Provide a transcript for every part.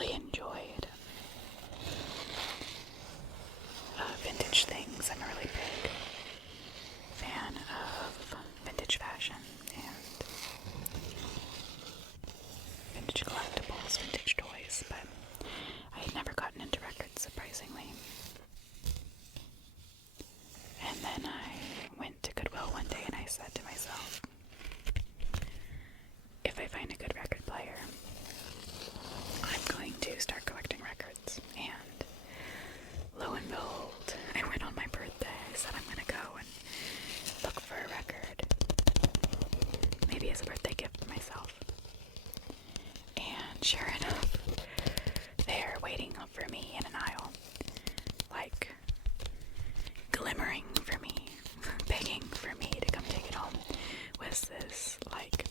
really enjoyed vintage things. I'm a really big fan of vintage fashion and vintage collectibles, vintage toys, but I had never gotten into records, surprisingly. And then I went to Goodwill one day and I said to myself, if I find a good record player, I'm going to start collecting records. And lo and behold, I went on my birthday. I said I'm going to go and look for a record, maybe as a birthday gift for myself. And sure enough, there waiting for me in an aisle, like glimmering for me, begging for me to come take it home, was this, like,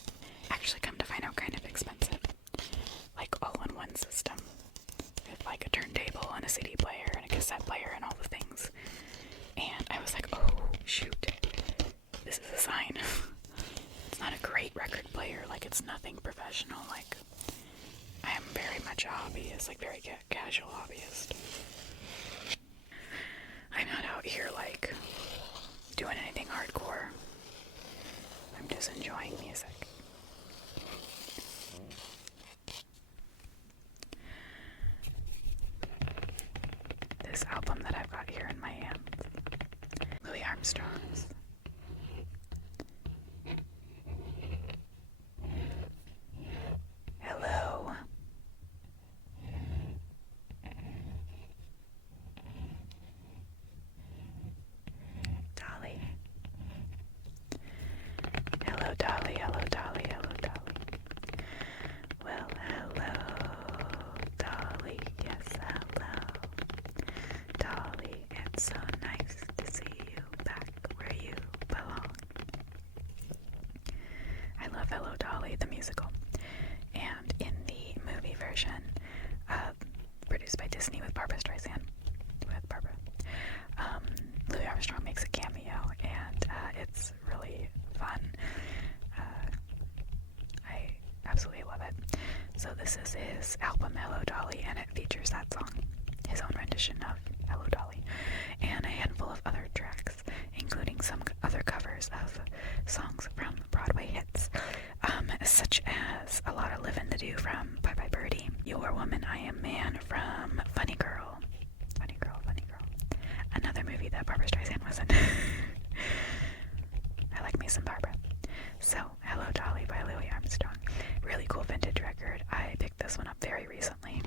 actually come to find out kind of expensive, like all-in-one system with like a turntable and a CD player and a cassette player and all the things. And I was like, oh shoot, this is a sign. It's not a great record player, like it's nothing professional, like I am very much a hobbyist, like very casual hobbyist. I'm not out here like doing anything hardcore. I'm just enjoying music. This album that I've got here in my hands, Louis Armstrong's. Hello. Dolly. Hello, Dolly. Hello, Dolly. Hello, Dolly. Well, hello, Dolly. Yes, hello. Dolly, it's so nice to see you back where you belong. I love Hello, Dolly, the musical. And in the movie version, produced by Disney with Barbra Streisand, Louis Armstrong makes a cameo, and it's really fun. I absolutely love it. So this is his album, Hello, Dolly, and it features that song, his own rendition of Hello, Dolly, and a handful of other tracks, including some other covers of songs from Broadway hits, such as A Lot of Livin' to Do from Bye Bye Birdie, You're Woman, I Am Man from Funny Girl, another movie that Barbra Streisand was in. I like me some Barbara. So, Hello, Dolly by Louis Armstrong. Really cool vintage record. I picked this one up very recently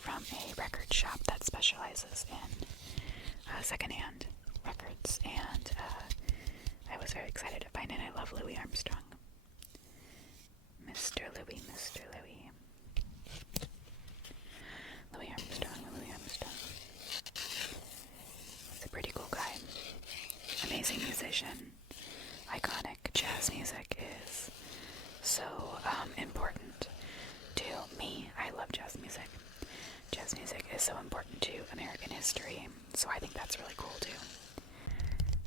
from a record shop that specializes in secondhand records, and I was very excited to find it. I love Louis Armstrong. Mr. Louis. Louis Armstrong. He's a pretty cool guy. Amazing musician. Iconic. Jazz music is so important to me. I love jazz music. Jazz music is so important to American history, so I think that's really cool too.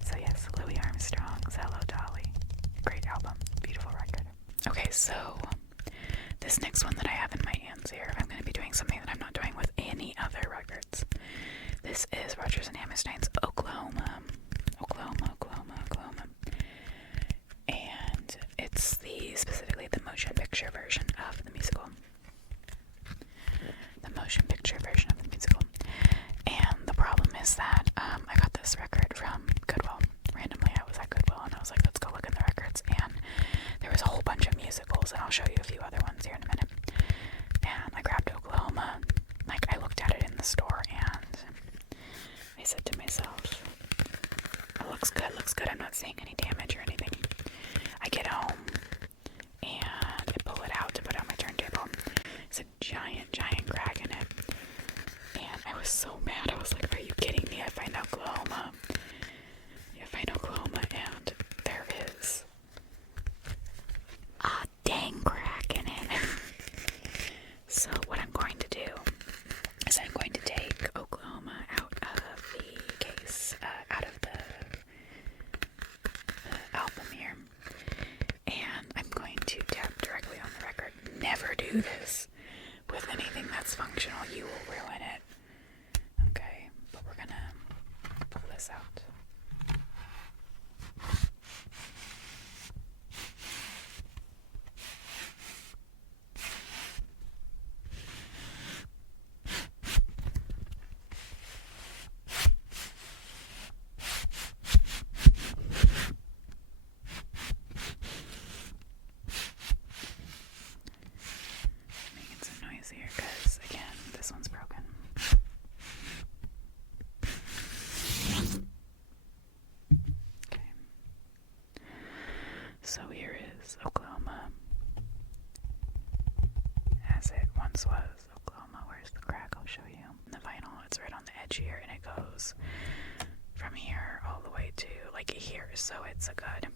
So yes, Louis Armstrong's Hello, Dolly. Great album. Beautiful record. Okay, so this next one that I have in my hands here, I'm going to be doing something that I'm not doing with any other records. This is Rodgers and Hammerstein's Oklahoma. And it's specifically the motion picture version of the musical. And the problem is that I got this record from Goodwill. Randomly, I was at Goodwill and I was like, let's go look in the records. And there was a whole bunch of musicals, and I'll show you a few other ones here in a minute. And I grabbed Oklahoma. Like, I looked at it in the store and I said to myself, it looks good. I'm not seeing any damage or anything. I get home and I pull it out to put on my turntable. It's a giant crack in it. And I was so mad. I was like, are you kidding me? I find Oklahoma and there is a dang crack in it. So what I'm going to do is I'm going to take Oklahoma out of the case, out of the album here, and I'm going to tap directly on the record. never do this with anything that's functional. You will ruin it. Okay, but we're gonna pull this out. Making some noise here because, again, this one's broken. Okay. So here is Oklahoma as it once was. Oklahoma, where's the crack? I'll show you. The vinyl, it's right on the edge here, and it goes from here all the way to like here. So it's a good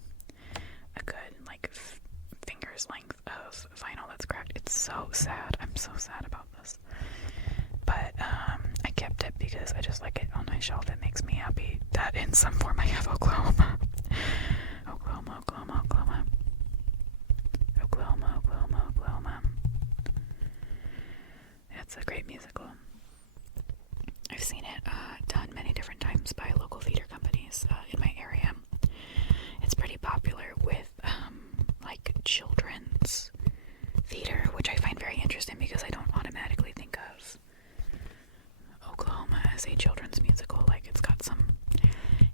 like finger's length of vinyl that's cracked. It's so sad. I'm so sad about this. But I kept it because I just like it on my shelf. It makes me happy that in some form I have Oklahoma. Oklahoma, Oklahoma, Oklahoma. Oklahoma, Oklahoma, Oklahoma. It's a great musical. I've seen it done many different times by local theater companies in my area. It's pretty popular with like children's theater, which I find very interesting because I don't automatically think of Oklahoma as a children's musical. Like, it's got some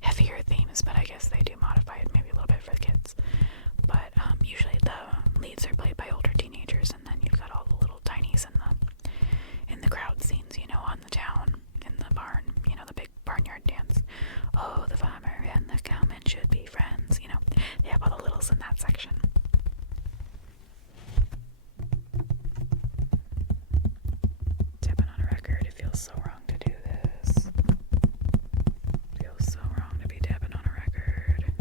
heavier themes, but I guess they do modify it maybe a little bit for the kids. But usually the leads are played by older teenagers, and then you've got all the little tinies in the crowd scenes, you know, on the town, in the barn, you know, the big barnyard dance. Oh, the farmer and the cowman should be friends, you know. They have all the littles in that section. Tapping on a record, it feels so wrong to do this. It feels so wrong to be tapping on a record.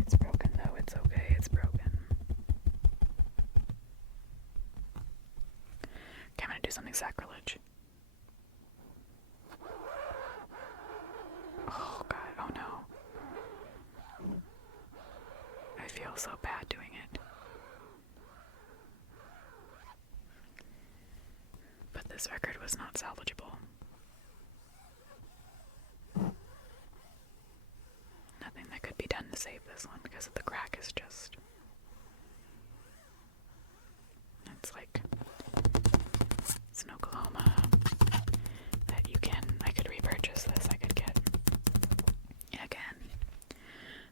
It's broken though, it's okay, it's broken. Okay, I'm gonna do something sacrilege. Oh god, oh no. I feel so bad doing it. But this record was not salvageable. Nothing that could be done to save this one because the crack is just... It's like... It's in Oklahoma that I could repurchase this. I could get again.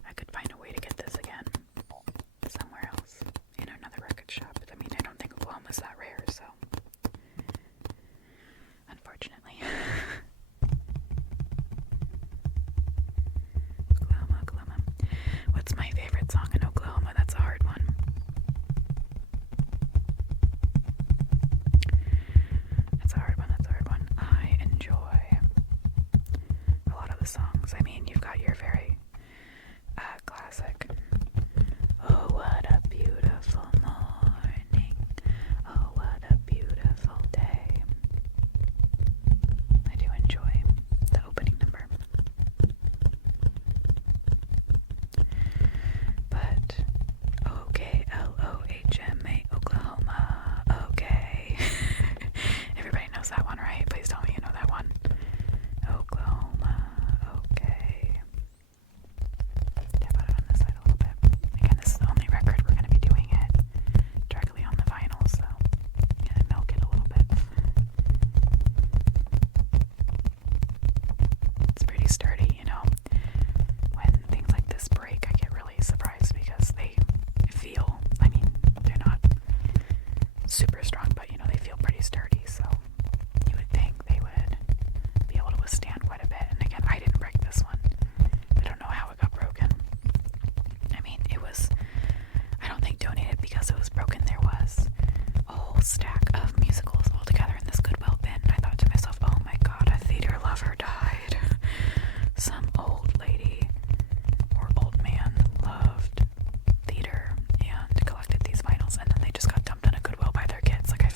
I could find a way to get this again somewhere else in another record shop. I mean, I don't think Oklahoma's that rare, so unfortunately. Oklahoma, Oklahoma. What's my favorite song in Oklahoma? That's a hard one. That's a hard one. I enjoy a lot of the songs. I mean, you've got your very classic. Oh, what a beautiful morning. Oh, what a beautiful day. I do enjoy the opening number. But Oklahoma, Oklahoma, okay. Everybody knows that one, right? Please tell me you know that one. Oklahoma, okay. Tap out it on this side a little bit. Again, this is the only record we're going to be doing it directly on the vinyl, so I'm going to milk it a little bit. It's pretty sturdy, you know. When things like this break, I get really surprised because they feel, I mean, they're not super strong, but you know, they feel pretty sturdy, so you would think they would be able to withstand quite a bit. And again, I didn't break this one. I don't know how it got broken. I mean, I don't think donated because it was broken. There was a whole stack of musicals all together in this Goodwill bin. I thought to myself, oh my god, a theater lover died. Some old lady or old man loved theater and collected these vinyls, and then they just got dumped in a Goodwill by their kids. Like, I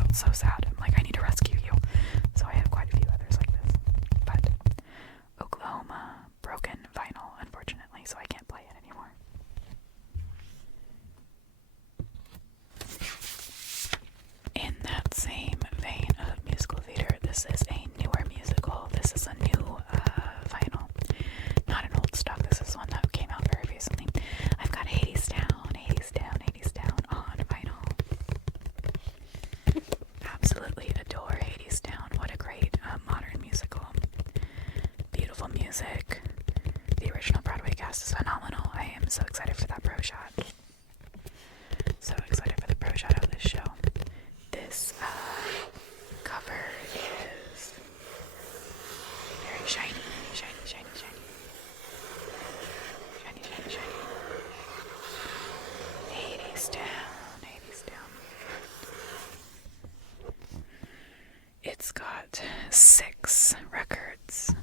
6 records.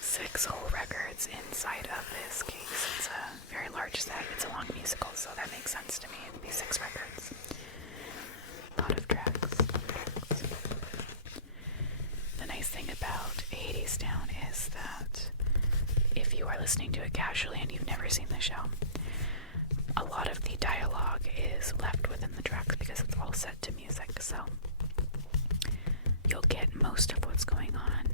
6 whole records inside of this case. It's a very large set. It's a long musical, so that makes sense to me. It'd be 6 records. A lot of tracks. The nice thing about Hadestown is that if you are listening to it casually and you've never seen the show, a lot of the dialogue is left within the tracks because it's all set to music, so you'll get most of what's going on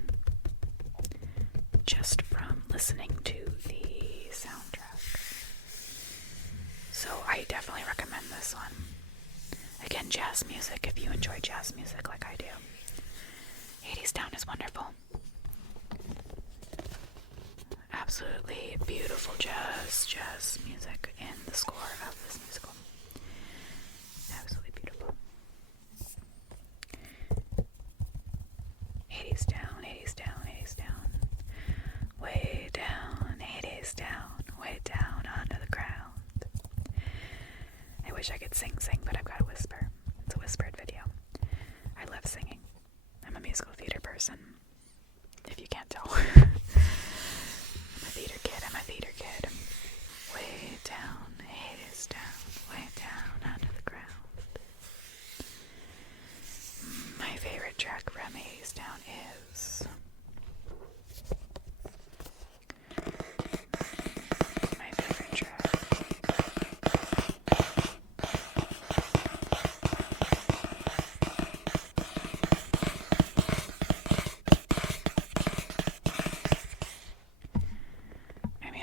just from listening to the soundtrack. So I definitely recommend this one. Again, jazz music, if you enjoy jazz music like I do. Hadestown is wonderful. Absolutely beautiful jazz music in the score of this musical. Absolutely beautiful. Hadestown, Hadestown, Hadestown. Way down, Hadestown, way down under the ground. I wish I could sing, but I've got to whisper. It's a whispered video. I love singing. I'm a musical theater person, if you can't tell. I'm a theater kid. Way down, Hadestown, way down under the ground. My favorite track from Hadestown is my favorite track.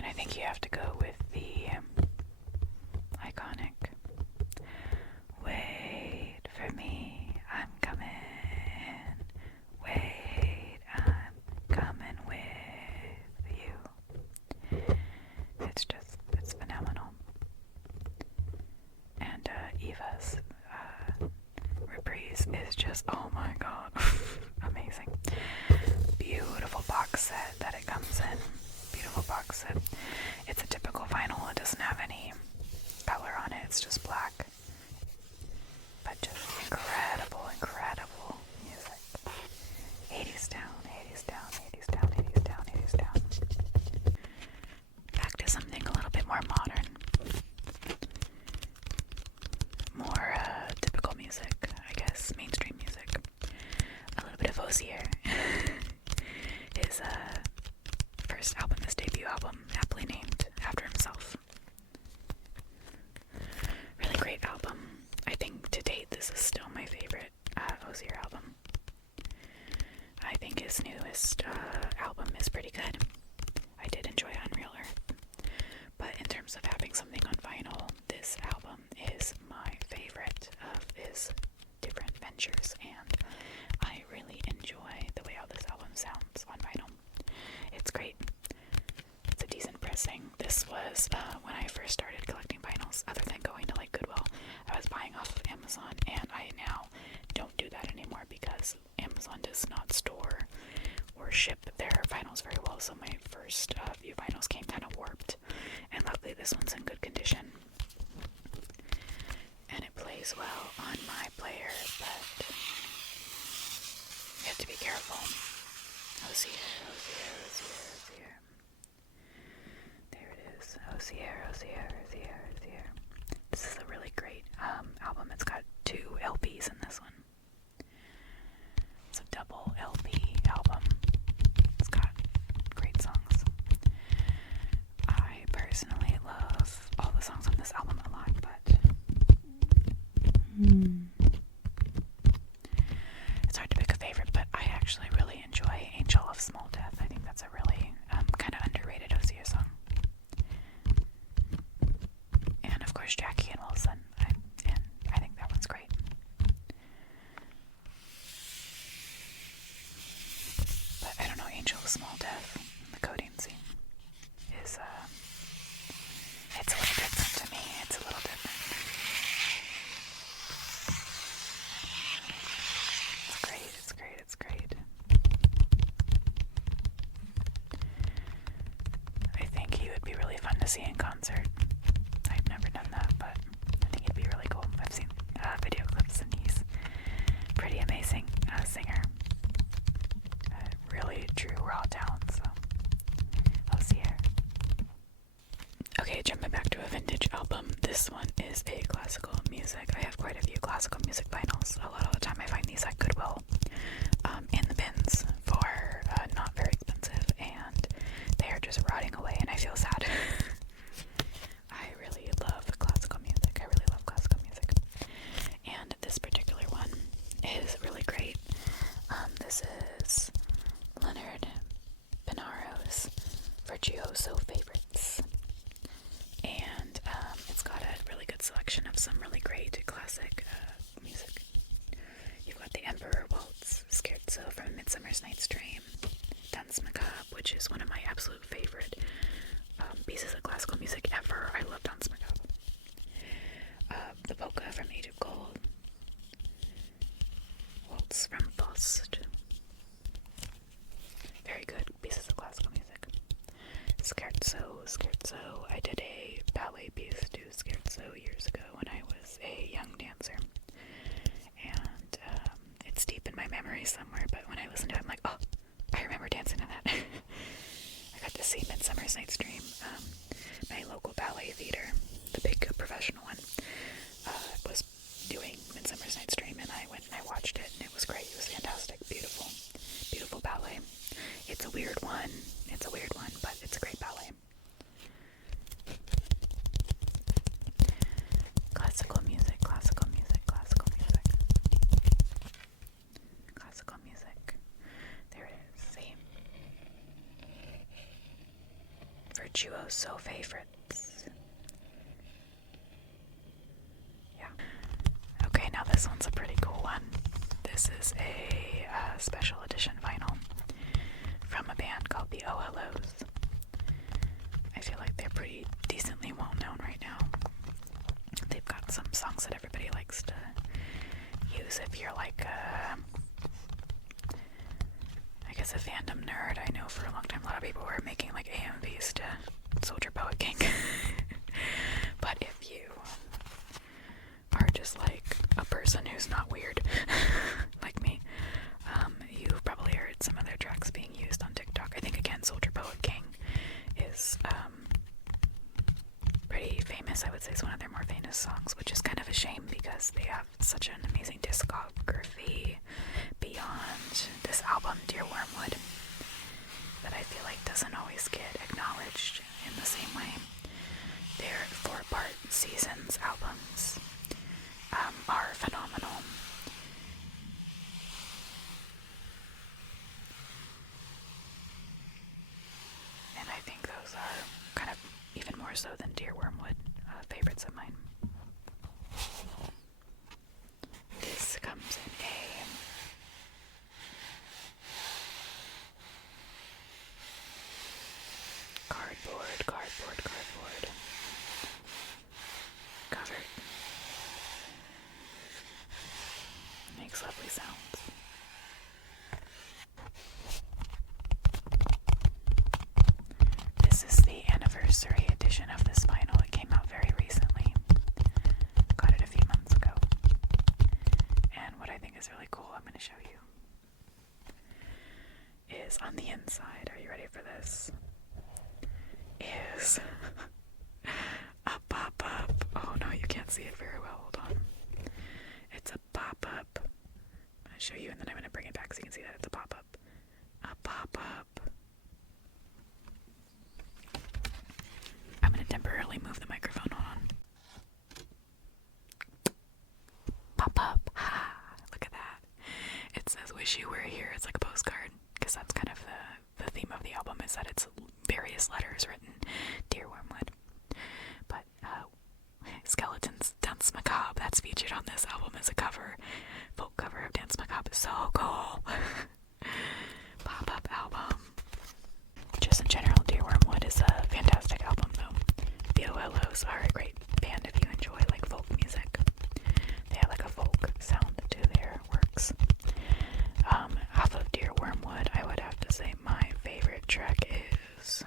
I think you have to go with the iconic "Wait for me, I'm coming. Wait, I'm coming with you." It's phenomenal. And Eva's reprise is just, oh my god, amazing. Beautiful box set that it comes in. Beautiful box set. It's a typical vinyl. It doesn't have any color on it. It's just black. But just incredible music. Hadestown, Hadestown, Hadestown, Hadestown, Hadestown. Back to something a little bit more modern. More typical music, I guess. Mainstream music. A little bit of Hozier. His first album, his debut album, aptly named after himself. Really great album. I think to date this is still my favorite Hozier album. I think his newest album is pretty good. I did enjoy Unreal Earth. But in terms of having something on vinyl, this album is my favorite of his different ventures, and I really enjoy the way how this album sounds on vinyl. It's great. It's a decent pressing. This was when I first started collecting vinyls, other than going to like Goodwill. I was buying off of Amazon, and I now don't do that anymore because Amazon does not store or ship their vinyls very well. So my first few vinyls came kind of warped, and luckily this one's in good condition. And it plays well on my player, but you have to be careful. Hozier. There it is. Hozier. This is a really great album. It's got 2 LPs in this one. It's a double LP album. It's got great songs. I personally love all the songs on this album a lot, but it's hard to pick a favorite, but I actually really enjoy Angel of Small Death. I think that's a really kind of underrated Hozier song. And of course Jackie and Wilson. I think that one's great. But I don't know, Angel of Small Death, the codeine scene is it's a little different to me. It's a little different. It's great. I think he would be really fun to see in concert. I've never done that, but I think it'd be really cool. I've seen video clips and he's pretty amazing. classical music vinyls. A lot of the time I find these at Goodwill in the bins for not very expensive, and they are just rotting away, and I feel sad. I really love classical music. I really love classical music. And this particular one is really great. This is Leonard Benaro's Virtuoso Favorites. And it's got a really good selection of some really great classic music. You've got the Emperor Waltz, Scherzo from A Midsummer's Night's Dream, Danse Macabre, which is one of my absolute favorite pieces of classical music ever. I love Danse Macabre. The Polka from Age of Gold, Waltz from Faust. Very good pieces of classical music. Scherzo. I did a ballet piece to Scherzo years ago when I was a young dancer. And it's deep in my memory somewhere, but when I listen to it, I'm like, oh, I remember dancing to that. I got to see Midsummer's Night's Dream. My local ballet theater, the big professional one, was doing Midsummer's Night's Dream, and I went and I watched it, and it was great. It was fantastic. Beautiful. Beautiful ballet. It's a weird one, but it's a great ballet. Classical music. There it is. See? Virtuoso Favorites. Yeah. Okay, now this one's a pretty cool one. This is a special edition vinyl from a band called the OLOs. I feel like they're pretty decently well known right now. They've got some songs that everybody likes to use if you're like I guess a fandom nerd. I know for a long time a lot of people were making like AMVs to Soldier Poet King. But if you are just like a person who's not weird like me, you've probably heard some of their tracks being used on TikTok. I think again Soldier Poet King is pretty famous. I would say it's one of their more famous songs, which is kind of a shame because they have such an amazing discography beyond this album, Dear Wormwood, that I feel like doesn't always get acknowledged in the same way. Their 4-part Seasons albums are phenomenal. And I think those are kind of even more so than Dear Wormwood favorites of mine. This comes in a cardboard cover. Makes lovely sounds. This is the anniversary edition of this vinyl. It came out very recently. Got it a few months ago. And what I think is really cool, I'm going to show you, is on the inside, are you ready for this? Is a pop-up. Oh no, you can't see it very well. Hold on. It's a pop-up. I'm going to show you and then I'm going to bring it back so you can see that it's a pop-up. A pop-up. I'm going to temporarily move the microphone on. Pop-up. Ha! Look at that. It says, wish you were here. It's like a postcard, because that's kind of the theme of the album, is that it's various letters written, Dear Wormwood. But Skeleton's Danse Macabre, that's featured on this album as a cover, folk cover of Danse Macabre, is so cool. Pop-up album. Just in general, Dear Wormwood is a fantastic album, though. The OLOs are a great band if you enjoy like folk music. They have like a folk sound to their works. Off of Dear Wormwood, I would have to say my favorite track is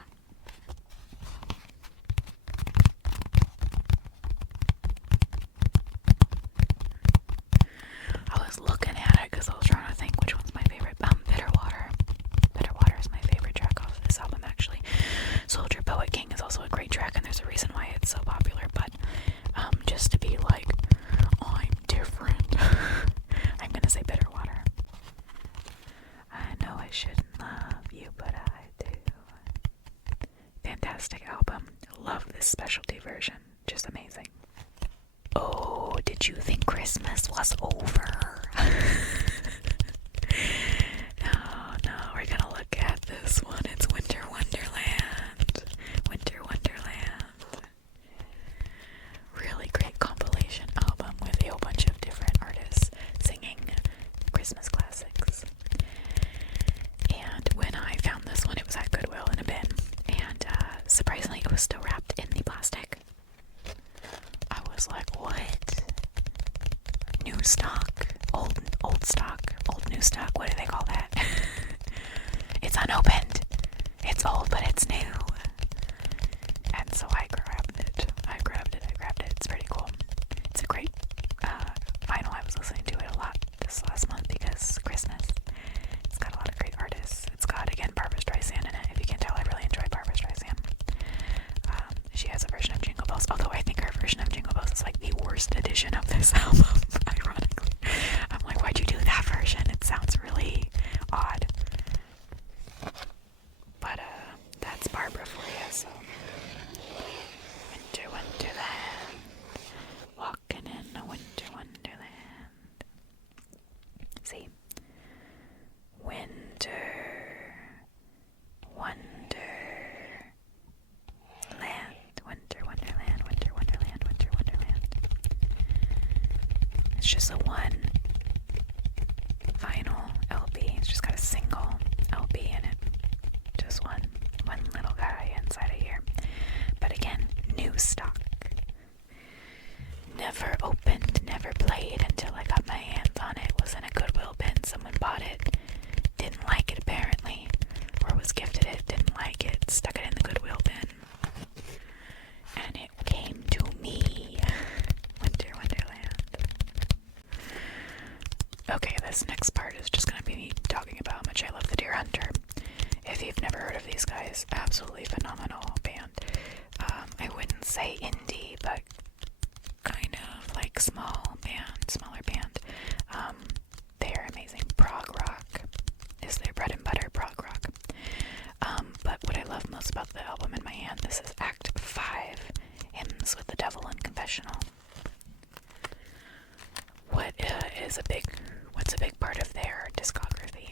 Did you think Christmas was over? No, we're gonna look at this one. It's Winter Wonderland. Winter Wonderland. Really great compilation album with a whole bunch of different artists singing Christmas classics. And when I found this one, it was at Goodwill in a bin. And surprisingly, it was still wrapped in the plastic. I was like, what? New stock? Old stock? Old new stock? What do they call that? It's unopened. It's old, but it's new. And so I grabbed it. It's pretty cool. It's a great vinyl. I was listening to it a lot this last month because Christmas. It's got a lot of great artists. It's got, again, Barbra Streisand in it. If you can tell, I really enjoy Barbra Streisand. She has a version of Jingle Bells, although I think her version of Jingle Bells is like the worst edition of this album, ironically. I'm like, why'd you do that version? It sounds really odd. But that's Barbara for you, so. Winter Wonderland. Walking in a winter wonderland. See? Winter Wonderland. Winter Wonderland, Winter Wonderland, Winter Wonderland. It's just a one vinyl LP. It's just got a single LP in it. Just one little guy inside of here. But again, new stock. Never opened, never played until I got my hands on it. Was in a Goodwill bin. Someone bought it. Didn't like it apparently. Or was gifted it. Didn't like it. Stuck it in the Goodwill bin. And it came to me. Winter Wonderland. Okay, this next part is just going to be me talking about how much I love the Deer Hunter. If you've never heard of these guys, absolutely phenomenal band. I wouldn't say indie, but kind of like smaller band. They're amazing. Prog rock is their bread and butter, prog rock. But what I love most about the album in my hand, this is Act 5, Hymns with the Devil and Confessional. What's a big part of their discography,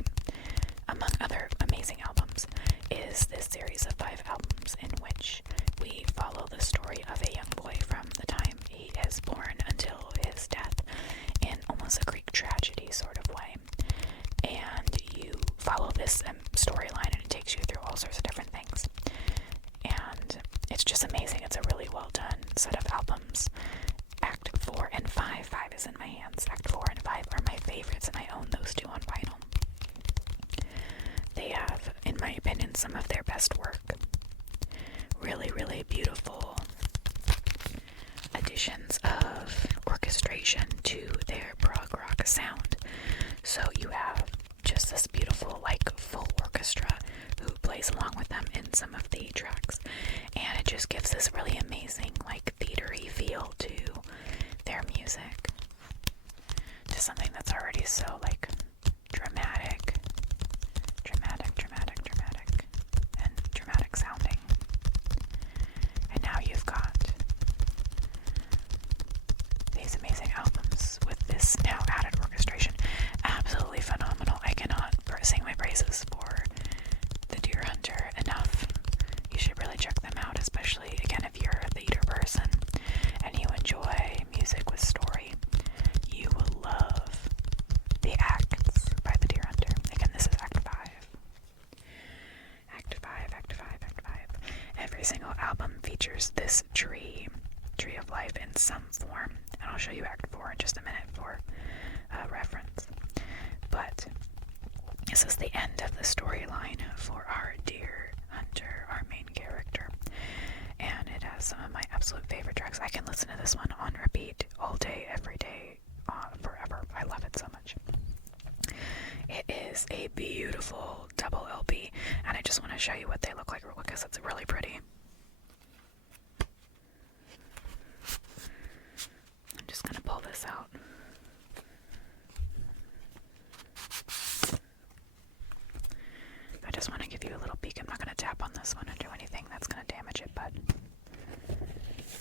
among other amazing albums, is this series of 5 albums in which we follow the story of a young boy from the time he is born until his death in almost a Greek tragedy sort of way. And you follow this storyline and it takes you through all sorts of different things. And it's just amazing. It's a really well done set of albums. Act 4 and 5 is in my hands. Act 4 and 5 are my favorites, and I own those two on vinyl. They have, in my opinion, some of their best work. Really, really beautiful additions of orchestration to their prog rock sound. So you have just this beautiful, like, full orchestra who plays along with them in some of the tracks. And it just gives this really amazing, like, theater-y feel to their music. To something that's already so, like, dramatic, and dramatic sounding. And now you've got these amazing albums with this now added orchestration. Absolutely phenomenal. I cannot sing my praises for the Deer Hunter enough. You should really check them out, especially, again, if you're a theater person and you enjoy music with story. You will love the acts by the Deer Hunter. Again, this is Act 5. Act 5. Every single album features this tree of life in some form. And I'll show you Act 4 in just a minute for reference. But this is the end of the storyline for our Deer Hunter, our main character. And it has some of my absolute favorite tracks. I can listen to this one on repeat all day, every day, forever. I love it so much. It is a beautiful double LP, and I just want to show you what they look like real quick because it's really pretty. I'm just going to pull this out. I just want to give you a little peek. I'm not going to tap on this one or do anything that's going to damage it, but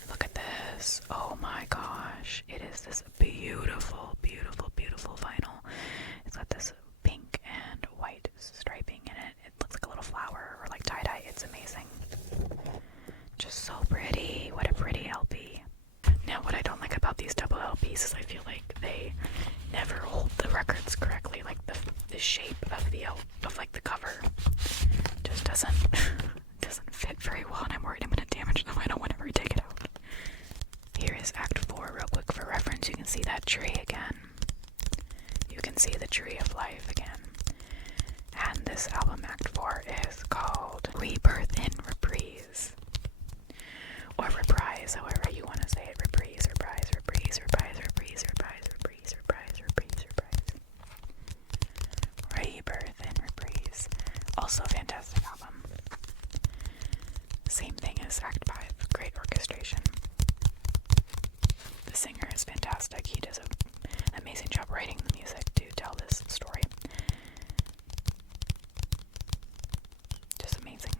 look at this, oh my gosh, it is this beautiful, beautiful, beautiful vinyl. It's got this pink and white striping in it. It looks like a little flower or like tie-dye. It's amazing. Just so pretty. What a pretty LP. Now, what I don't like about these double LPs is I feel like they never hold the records correctly. Like the shape of the cover just doesn't fit very well, and I'm worried I'm gonna damage the vinyl whenever I take it out. Here is Act 4 real quick for reference. You can see that tree again. You can see the tree of life again. And this album, Act 4, is called Rebirth in Reprise. Or reprise, however you want to say it. Reprise, reprise, reprise, reprise, reprise, reprise, reprise, reprise, reprise, reprise. Rebirth in Reprise. Also a fantastic album. Same thing as Act 5. Great orchestration. The singer is fantastic. He does an amazing job writing the music to tell this story. Just amazing.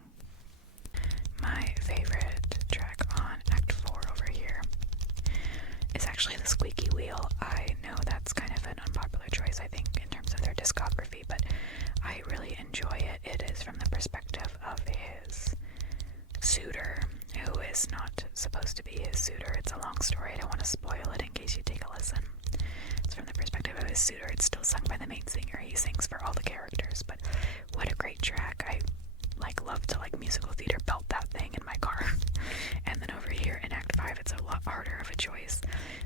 My favorite track on Act 4 over here is actually The Squeaky Wheel. I know that's kind of an unpopular choice, I think, in terms of their discography, but I really enjoy it. It is from the perspective of his suitor, who is not supposed to be his suitor. It's a long story. I don't want to spoil it in case you take a listen. It's from the perspective of his suitor. It's still sung by the main singer. He sings for all the characters, but what a great track. I love to musical theater belt that thing in my car. And then over here in Act 5, it's a lot harder of a choice.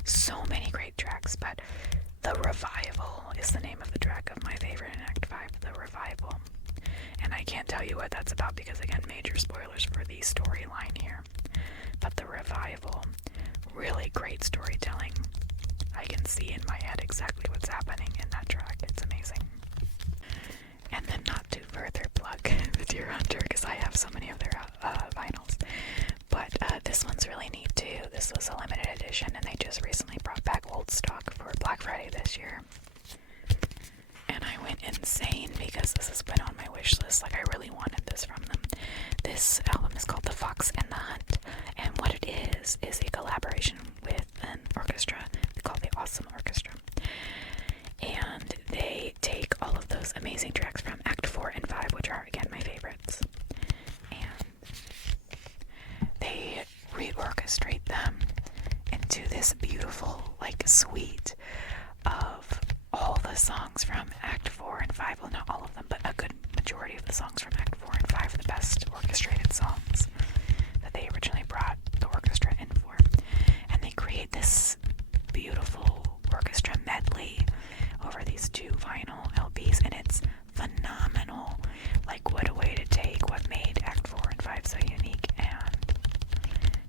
So many great tracks, but The Revival is the name of the track of my favorite in Act 5, The Revival. And I can't tell you what that's about because, again, major spoilers for the storyline here. But The Revival, really great storytelling. I can see in my head exactly what's happening in that track. It's amazing. And then not to further plug the Deer Hunter, because I have so many of their vinyls, but this one's really neat too. This was a limited edition, and they just recently brought back old stock for Black Friday this year. And I went insane because this has been on my wish list. I really wanted this from them. This album is called The Fox and the Hunt, and what it is a collaboration with an orchestra called the Awesome Orchestra. And they take all of those amazing tracks from Act 4 and 5, which are, again, my favorites, and they reorchestrate them into this beautiful, suite of all the songs from Act 4 and 5. Well, not all of them, but a good majority of the songs from Act 4 and 5 are the best orchestrated songs that they originally brought the orchestra in for. And they create this beautiful orchestra medley over these two vinyl LPs, and it's phenomenal. What a way to take what made Act 4 and 5 so unique and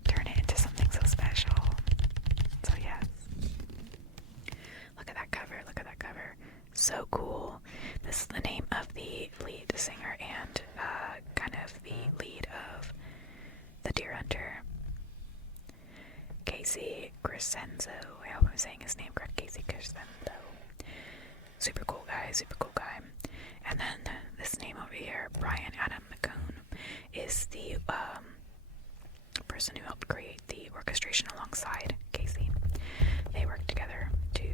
turn it into something so special. So yes. Look at that cover, look at that cover. So cool. This is the name of the lead singer and kind of the lead of the Deer Hunter. Casey Crescenzo. I hope I'm saying his name correct. Casey Crescenzo. Super cool guy, super cool guy. And then this name over here, Brian Adam McCone, is the person who helped create the orchestration alongside Casey. They worked together to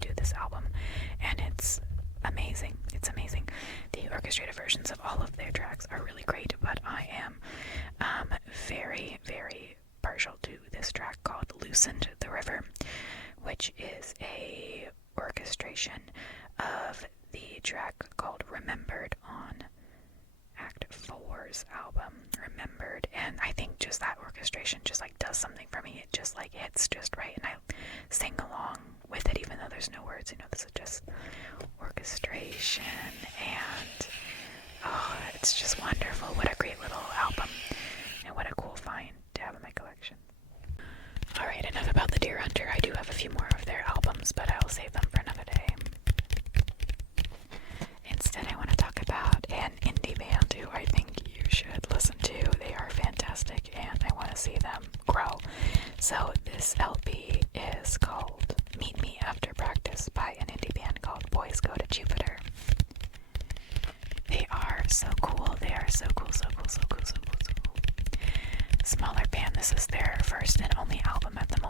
do this album, and it's amazing. It's amazing. The orchestrated versions of all of their tracks are really great, but I am very, very partial to this track called Loosened the River, which is a orchestration of the track called Remembered on Act 4's album, Remembered. And I think just that orchestration just does something for me. It just hits just right, and I sing along with it even though there's no words. This is just orchestration, and it's just wonderful. What a great little album, and what a cool find to have in my collection. Alright, enough about the Deer Hunter. I do have a few more of their albums, but I'll save them for another day. Instead, I want to talk about an indie band who I think you should listen to. They are fantastic, and I want to see them grow. So this LP is called Meet Me After Practice by an indie band called Boys Go to Jupiter. They are so cool. They are so cool, so cool, so cool, so cool, so cool. Smaller band. This is their first and only album at the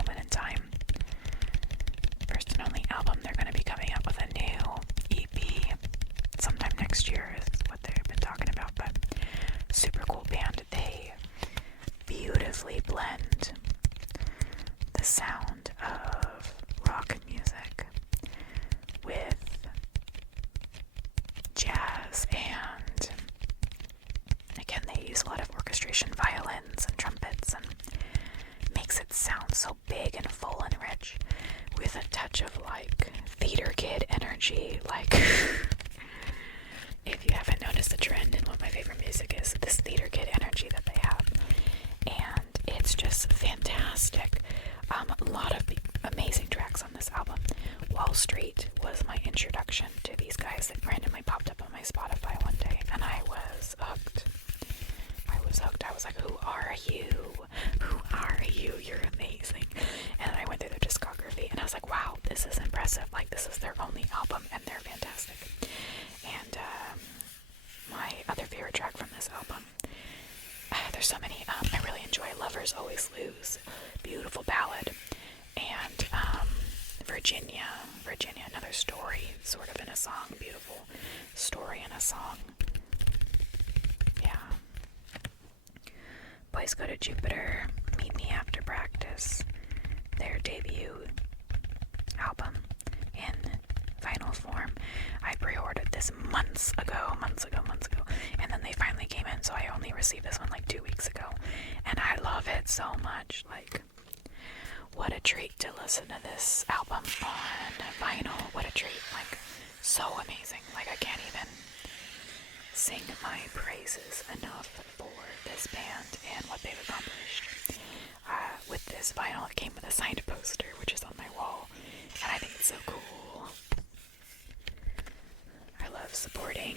bunch of like theater kid energy. Like, if you haven't noticed the trend in what my favorite music is, this theater kid energy that they have, and it's just fantastic. A lot of amazing tracks on this album. Wall Street was my introduction to these guys that randomly popped up on my Spotify one day, and I was hooked. I was like, who are you? Who are you? You're amazing. And I went through their discography, and I was like, wow, this is impressive. Like, this is their only album, and they're fantastic. And my other favorite track from this album, there's so many. I really enjoy Lovers Always Lose, beautiful ballad, and Virginia, another story, sort of in a song, beautiful story in a song. Yeah. Boys Go to Jupiter, Meet Me After Practice, their debut album in vinyl form. I pre-ordered this months ago, and then they finally came in, so I only received this one like 2 weeks ago, and I love it so much. Like, what a treat to listen to this album on vinyl. What a treat. Like, so amazing. Like, I can't even sing my praises enough for this band and what they've accomplished. With this vinyl, it came with a signed poster, which is on my wall, and I think it's so cool. I love supporting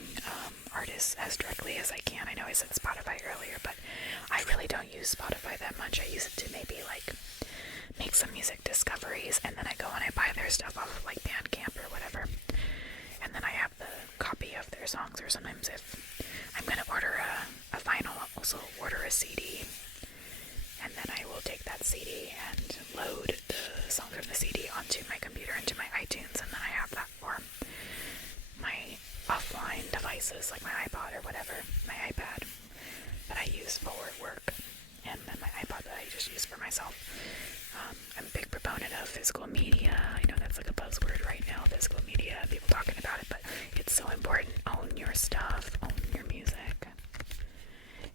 artists as directly as I can. I know I said Spotify earlier, but I really don't use Spotify that much. I use it to maybe like make some music discoveries, and then I go and I buy their stuff off of like Bandcamp or whatever, and then I have the copy of their songs. Or sometimes if I'm gonna order a vinyl, I'll also order a CD, and then I will take that CD and load the songs from the CD onto my computer, into my iTunes, and then I have that for my offline devices like my iPod or whatever, my iPad that I use for work, and then my iPod that I just use for myself. I'm a big proponent of physical media. I know that's like a buzzword right now, physical media, people talking about it, but it's so important. Own your stuff, own your music.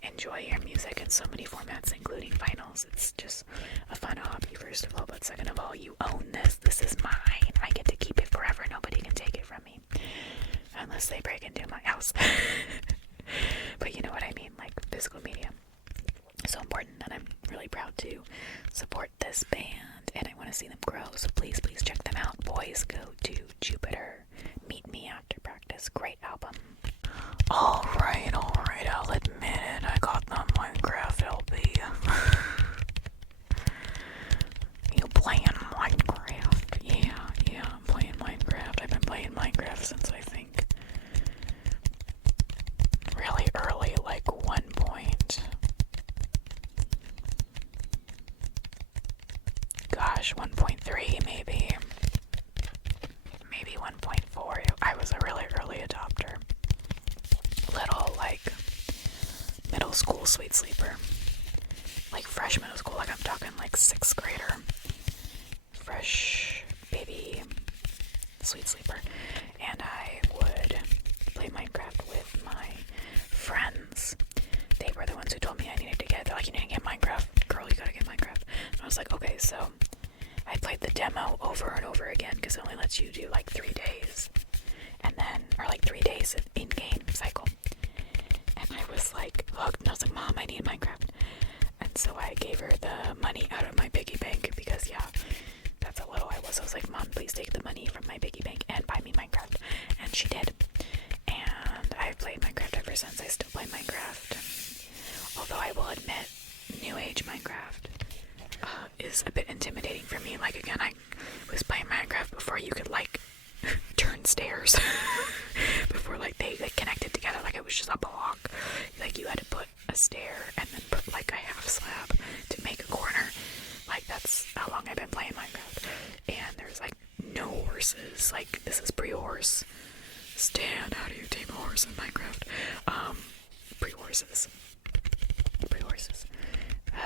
Enjoy your music in so many formats, including vinyls. It's just a fun hobby, first of all, but second of all, you own this. This is mine. I get to keep it forever. Nobody can take it from me. Unless they break into my house. But you know what I mean, like physical media. So important, and I'm really proud to support this band, and I want to see them grow, so please check them out. Boys Go to Jupiter, Meet Me After Practice, great album. Alright, I'll admit it, I got the Minecraft LP. You playing Minecraft? Yeah, I'm playing Minecraft. I've been playing Minecraft since I think really early, like 1.3 maybe 1.4. I was a really early adopter. Little, like, middle school sweet sleeper. Like fresh middle school, like I'm talking like 6th grader. Fresh baby sweet sleeper. And I would play Minecraft with my friends. They were the ones who told me I needed to get it. They're like, you need to get Minecraft. Girl, you gotta get Minecraft. And I was like, okay, so I played the demo over and over again because it only lets you do like 3 days. And then, or like 3 days in-game cycle. And I was like hooked, and I was like, Mom, I need Minecraft. And so I gave her the money out of my piggy bank because, yeah, that's how little I was. I was like, Mom, please take the money from my piggy bank and buy me Minecraft. And she did. And I've played Minecraft ever since. I still play Minecraft. Although I will admit, New Age Minecraft is a bit intimidating for me. Like, again, I was playing Minecraft before you could, like, turn stairs. Before, like, they like, connected together. Like, it was just a block. Like, you had to put a stair and then put, like, a half slab to make a corner. Like, that's how long I've been playing Minecraft. And there's, like, no horses. Like, this is pre-horse. Stan, how do you tame a horse in Minecraft? Pre-horses.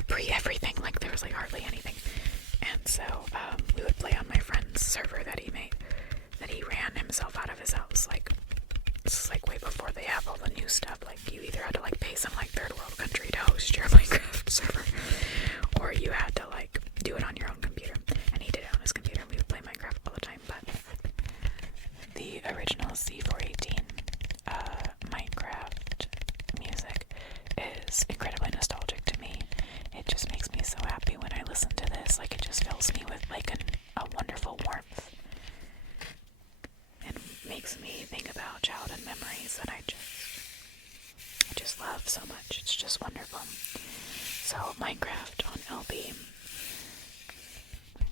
Pre-everything. Like, there was, like, hardly anything. And so, we would play on my friend's server that he made, that he ran himself out of his house. Like, this is, like, way before they have all the new stuff. Like, you either had to, like, pay some, like, third world country to host your Minecraft server, or you had to, like, do it on your own computer. And he did it on his computer, and we would play Minecraft all the time. original C418 Minecraft music is incredibly nostalgic to me. It just makes me so happy when I listen to this. Like, it just fills me with like a wonderful warmth and makes me think about childhood memories that I just love so much. It's just wonderful. So Minecraft on LB.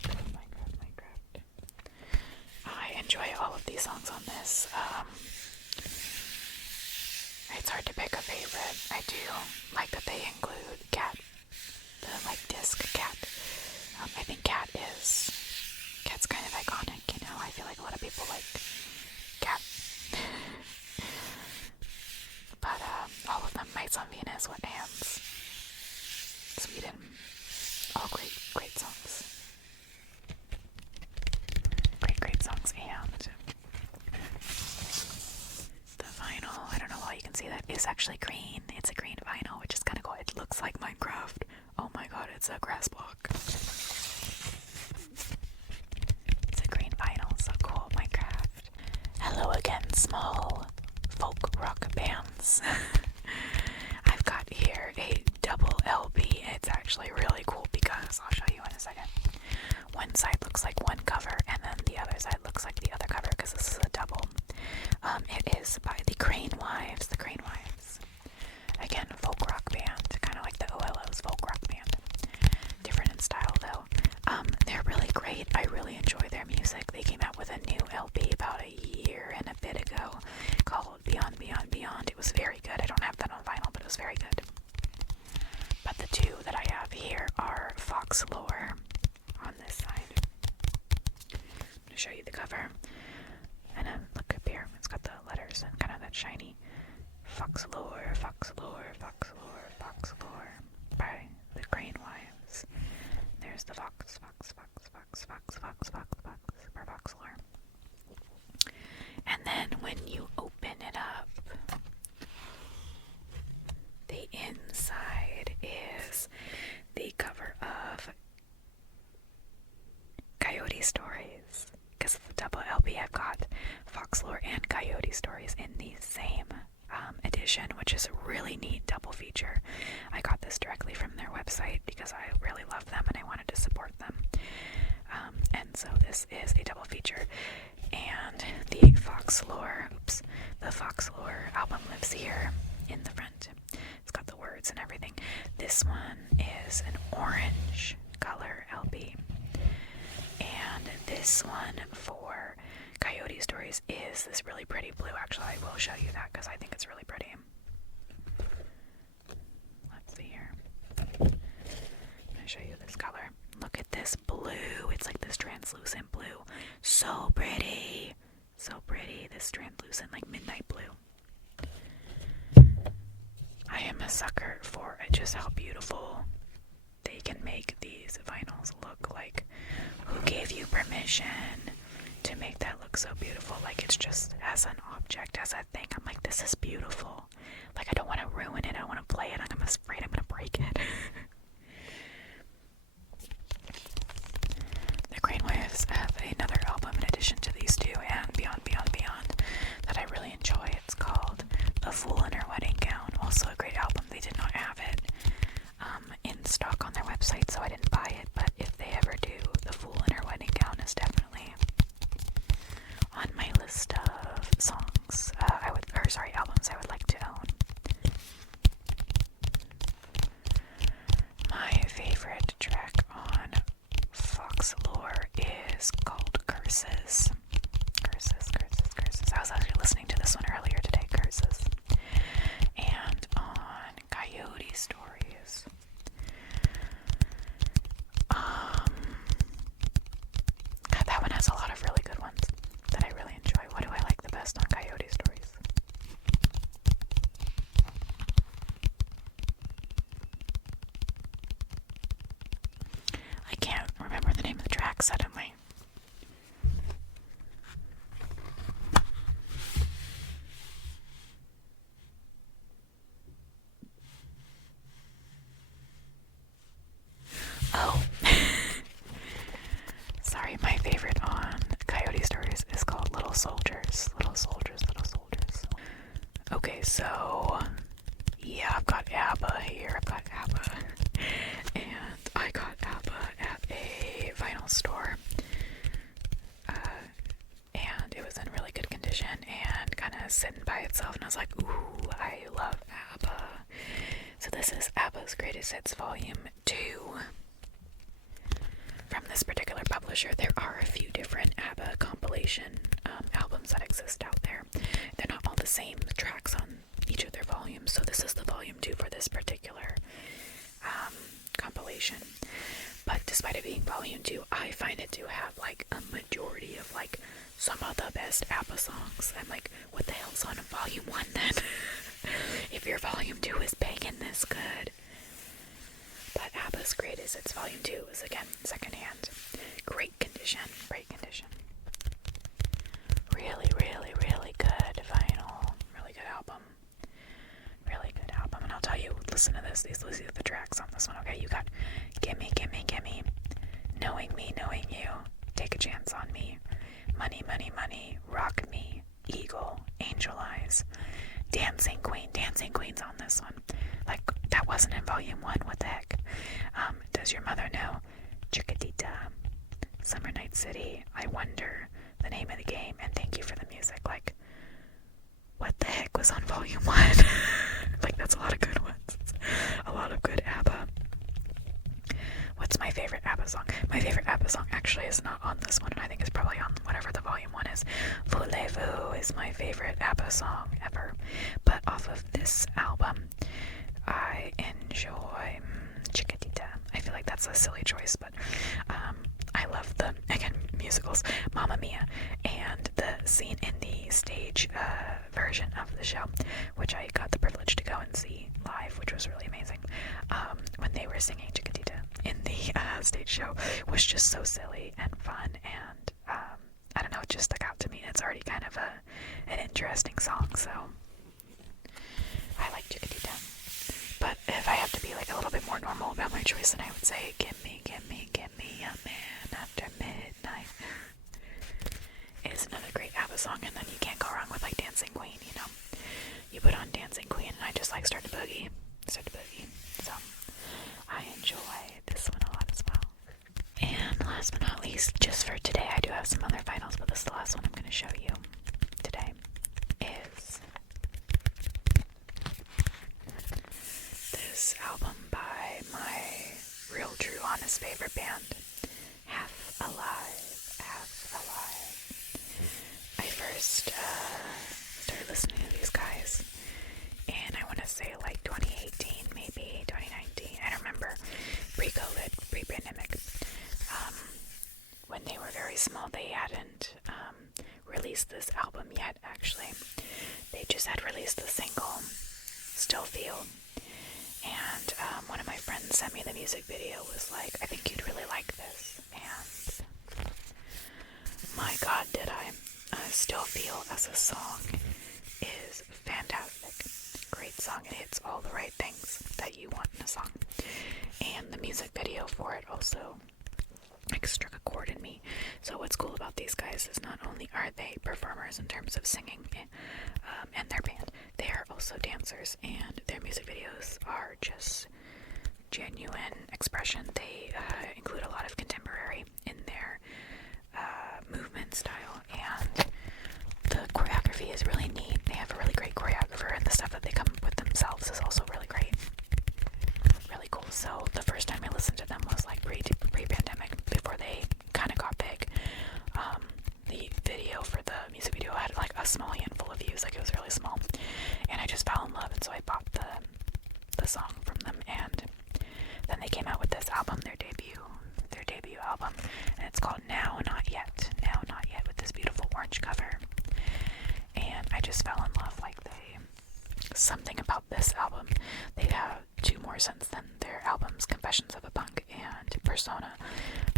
Minecraft. I enjoy all of these songs on this. It's hard to pick a favorite. I do like that they include Cat, the like disc Cat. I think Cat's kind of iconic, you know. I feel like a lot of people like Cat. But all of them, Nights on Venus, Wet Hands, Sweden, all great songs. Great songs. And the vinyl, I don't know how you can see that, is actually green. It's a green vinyl, which is kind of cool. It looks like Minecraft. Oh my god, it's a grass block. It's a green vinyl, so cool. Minecraft. Hello again, small folk rock bands. I've got here a double LP. It's actually really cool because I'll show you in a second. One side looks like one cover, and then the other side looks like the other cover because this is a double. It is by the Crane Wives. The Crane Wives. Again, folk rock band, kind of like the OLO's folk rock band. Different in style though. They're really great. I really enjoy their music. They came out with a new LP about a year and a bit ago called Beyond, Beyond, Beyond. It was very good. I don't have that on vinyl, but it was very good. But the two that I have here are Foxlore on this side. I'm going to show you the cover. And look up here. It's got the letters and kind of that shiny Foxlore, Foxlore, Foxlore, Foxlore by the Crane Wives. There's the Fox for Foxlore. And then when you open it up, the inside is the cover of Coyote Stories. Because of the double LP, I've got Foxlore and Coyote Stories in the same edition, which is a really neat double feature. I got this directly from their website because I really love them and I wanted to support them. And so this is a double feature. And the Foxlore album lives here in the front. It's got the words and everything. This one is an orange color LP. And this one for Coyote Stories is this really pretty blue. Actually, I will show you that because I think it's really pretty. Let's see here. I'm going to show you this color. Look at this blue. It's like this translucent blue. So pretty. So pretty. This translucent, like midnight blue. I am a sucker for just how beautiful they can make these vinyls look. Like, who gave you permission to make that look so beautiful? Like, it's just as an object, as a thing. I'm like, this is beautiful. Like, I don't want to ruin it. I don't want to play it. I'm afraid I'm going to break it. The Crane Wives have another album in addition to these two, and Beyond, Beyond, Beyond, that I really enjoy. It's called A Fool in Her Wedding Gown. Also a great album. They did not have it in stock on their website, so I didn't buy it, but if they ever do, The Fool in Her Wedding Gown is definitely on my list of songs, albums I would like to own. My favorite track on Foxlore is called Curses. I was actually listening to this one earlier today, Curses. And on Coyote Stories, that one has a lot of really good ones that I really enjoy. What do I like the best on Coyote Stories? I can't remember the name of the track suddenly. So, yeah, I've got ABBA here. I've got ABBA. And I got ABBA at a vinyl store. And it was in really good condition and kind of sitting by itself. And I was like, ooh, I love ABBA. So this is ABBA's Greatest Hits Volume 2. From this particular publisher, there are a few different ABBA compilation albums that exist out there. They're not all the same tracks on each of their volumes, so this is the volume 2 for this particular compilation. But despite it being volume 2, I find it to have like a majority of like some of the best ABBA songs. I'm like, what the hell's on volume 1 then? If your volume 2 is banging this good. But ABBA's Greatest Hits Volume 2 is again secondhand. Great condition. Really, really, really good vinyl. Really good album. Really good album. And I'll tell you, listen to this. These are the tracks on this one, okay? You got Gimme, Gimme, Gimme, Knowing Me, Knowing You, Take a Chance on Me, Money, Money, Money, Rock Me, Eagle, Angel Eyes, Dancing Queen. Dancing Queen's on this one. Like, that wasn't in volume 1. What the heck? Does Your Mother Know? Chiquitita, Summer Night City, I Wonder, The Name of the Game, and Thank You for the Music. Like, what the heck was on volume 1? Like, that's a lot of good ones. A lot of good ABBA. What's my favorite ABBA song? My favorite ABBA song actually is not on this one, and I think it's probably on whatever the volume 1 is. Voulez-vous is my favorite ABBA song ever. But off of this album, I enjoy Chiquitita. I feel like that's a silly choice, but I love the, again, musicals, Mamma Mia, and the scene in the stage version of the show, which I got the privilege to go and see live, which was really amazing. When they were singing Chiquitita in the stage show, was just so silly and fun, and I don't know, it just stuck out to me. It's already kind of an interesting song, so I like Chiquitita. But if I have to be like a little bit more normal about my choice, then I would say Gimme, Gimme, Gimme a Man After Midnight. It is another great ABBA song, and then you can't go wrong with like Dancing Queen, you know. You put on Dancing Queen and I just like start to boogie. So I enjoy this one a lot as well. And last but not least, just for today, I do have some other vinyls, but this is the last one I'm going to show you today, is this album by my real, true, honest favorite band, Half Alive. I first started listening to these guys, and I want to say like 2018, maybe 2019. I don't remember. Pre-COVID, pre-pandemic. When they were very small, they hadn't released this album yet, actually. They just had released the single, Still Feel. And one of my friends sent me the music video, was like, I think you'd really like this. And my God, did I. Still Feel as a song is fantastic. Great song. It hits all the right things that you want in a song. And the music video for it also like struck a chord in me. So what's cool about these guys is not only are they performers in terms of singing and their band, they are also dancers, and their music videos are just genuine expression. They include a lot of contemporary in their movement style, and the choreography is really neat. They have a really great choreographer, and the stuff that they come up with themselves is also really great. Really cool. So the first time I listened to them was like pre-pandemic, before they kind of got big. The video for the music video had like a small handful of views, like it was really small, and I just fell in love, and so I bought the song from them. And then they came out with this album, their debut album, and it's called Now Not Yet, with this beautiful orange cover. And I just fell in love. Like, something about this album, they have 2 more since then. Their albums, Confessions of a Punk and Persona,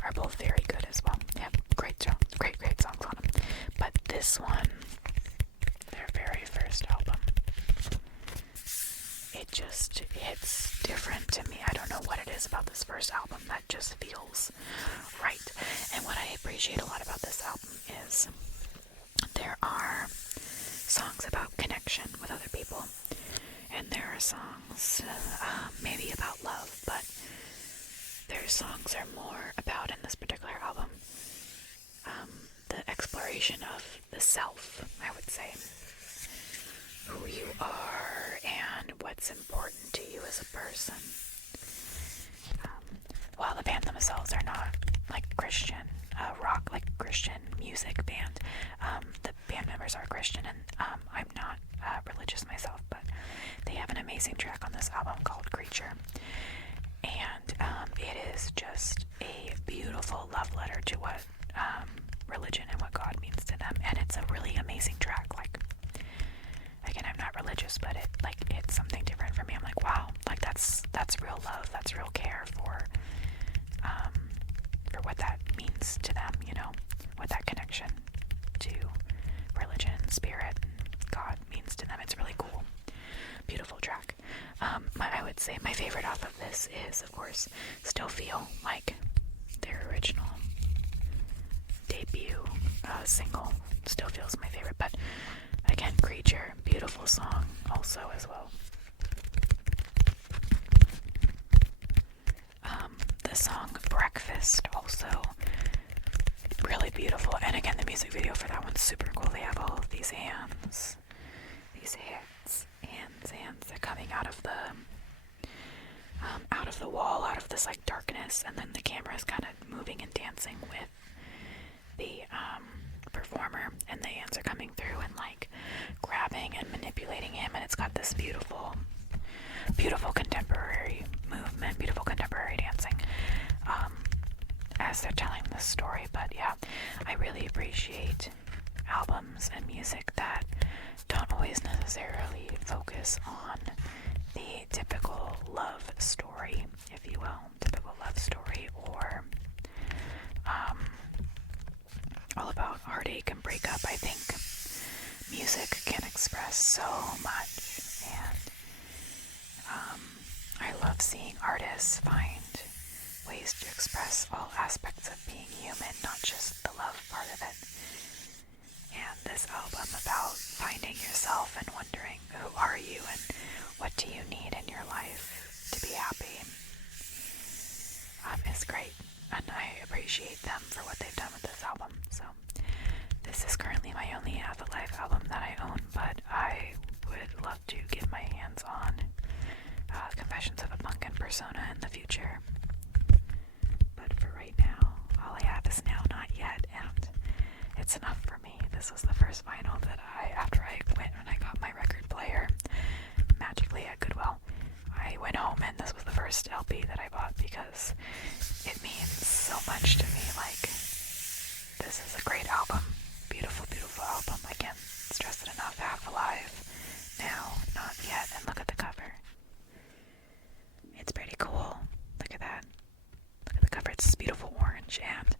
are both very good as well. They have great songs on them. But this one, their very first album, it just hits different to me. I don't know what it is about this first album that just feels right. And what I appreciate a lot about this album is there are songs about connection with other people, and there are songs maybe about love, but their songs are more about, in this particular album, the exploration of the self, I would say. Who you are and what's important to you as a person. While the band themselves are not like Christian rock, like Christian music band, the band members are Christian, and I'm not religious myself, but they have an amazing track on this album called Creature, and it is just a beautiful love letter to what religion and what God means to them, and it's a really amazing track. Like, again, I'm not religious, but it's something different for me. I'm like, wow, like that's real love, that's real care for what that means to them, you know, what that connection to religion, spirit, and God means to them. It's really cool. Beautiful track. I would say my favorite off of this is, of course, Still Feel, like their original debut single. Still Feels my favorite, but again, Creature, beautiful song also as well. The song Breakfast, also really beautiful, and again, the music video for that one's super cool. They have all of these hands, they're coming out of the wall, out of this like darkness, and then the camera is kind of moving and dancing with the performer, and the hands are coming through and like grabbing and manipulating him, and it's got this beautiful contemporary movement, beautiful contemporary dancing as they're telling this story. But yeah, I really appreciate albums and music that don't always necessarily focus on the typical love story, if you will, or all about heartache and breakup. I think music can express so much, and I love seeing artists find ways to express all aspects of being human, not just the love part of it. And this album about finding yourself and wondering, who are you and what do you need in your life to be happy, is great, and I appreciate them for what they've done with this album. So this is currently my only ABBA Live album that I own, but I would love to get my hands on Confessions of a Punk and Persona in the future. But for right now, all I have is Now Not Yet, and it's enough for me. This was the first vinyl that after I went and I got my record player magically at Goodwill, I went home and this was the first LP that I bought because it means so much to me. Like, this is a great album. Beautiful, beautiful album. I can't stress it enough. Half Alive, Now Not Yet, and look at the cover. It's pretty cool. Look at that. Look at the cover. It's this beautiful orange, and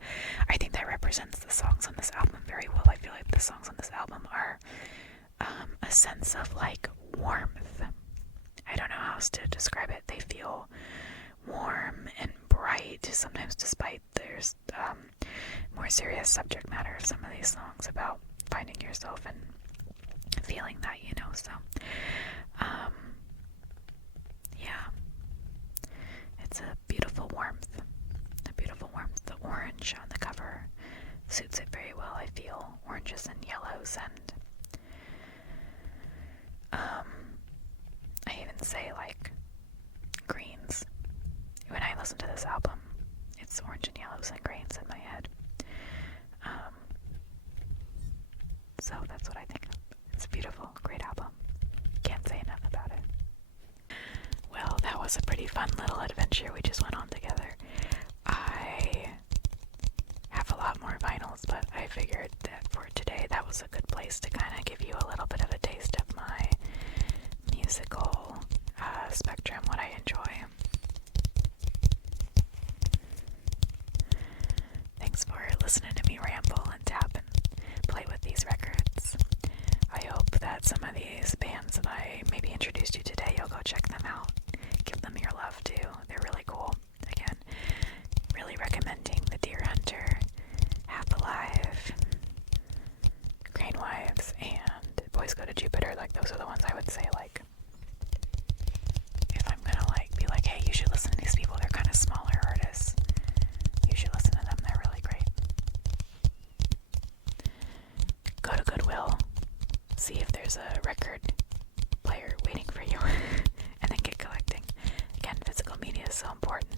I think that represents the songs on this album very well. I feel like the songs on this album are a sense of like warmth. I don't know how else to describe it. They feel warm and bright, sometimes despite there's more serious subject matter of some of these songs about finding yourself and feeling that, you know. So yeah, it's a beautiful warmth. The orange on the cover suits it very well. I feel oranges and yellows, and I even say like greens. When I listen to this album, it's orange and yellows and greens in my head. So that's what I think of. It's a beautiful, great album. Can't say enough about it. Well, that was a pretty fun little adventure we just went on together. I have a lot more vinyls, but I figured that for today that was a good place to kind of give you a little bit of a taste of my musical spectrum, what I enjoy. Thanks for listening to me ramble and tap and play with these records. I hope that some of these bands that I maybe introduced you today, you'll go check them out. Give them your love too. They're really cool. Again, really recommending The Deer Hunter, Half Alive, Crane Wives, and Boys Go to Jupiter. Like, those are the ones I would say, like, hey, you should listen to these people. They're kind of smaller artists. You should listen to them. They're really great. Go to Goodwill. See if there's a record player waiting for you. And then get collecting. Again, physical media is so important.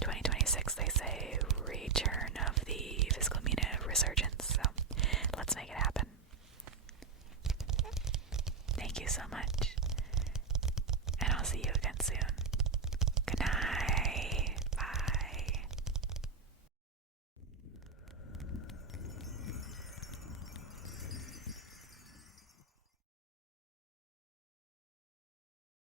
2026, they say, return of the physical media resurgence. So let's make it happen. Thank you so much. And I'll see you again soon.